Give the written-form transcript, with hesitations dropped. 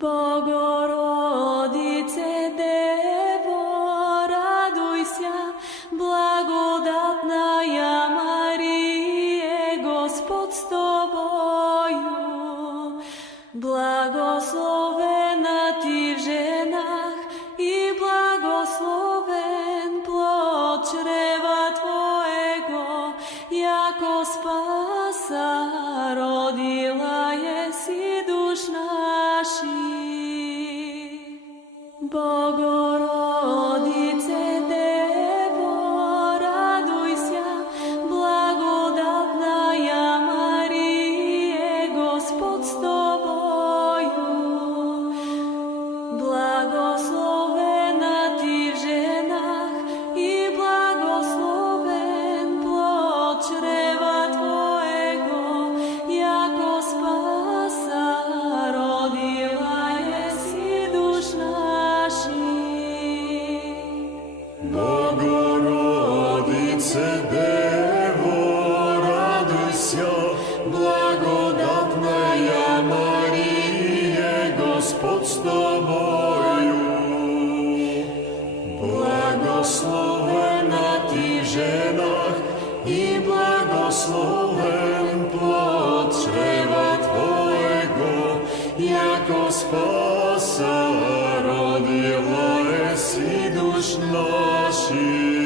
Богородице Дево, радуйся, благодатная Мария, Господь с тобою. Благословена ты в женах, и благословен плод чрева твоего, яко спаса родила еси душ наших. Богородице Дево, радуйся, благодатная Мария, Господь с тобою. Благословена ты в женах, и благословен плод чрева твоего, яко спаса родила еси душ наших. Богородице Дево, радуйся, благодатная Мария, Господь с тобою. Благословена ты в женах, и благословен плод чрева твоего, яко спаса родила еси душ наших.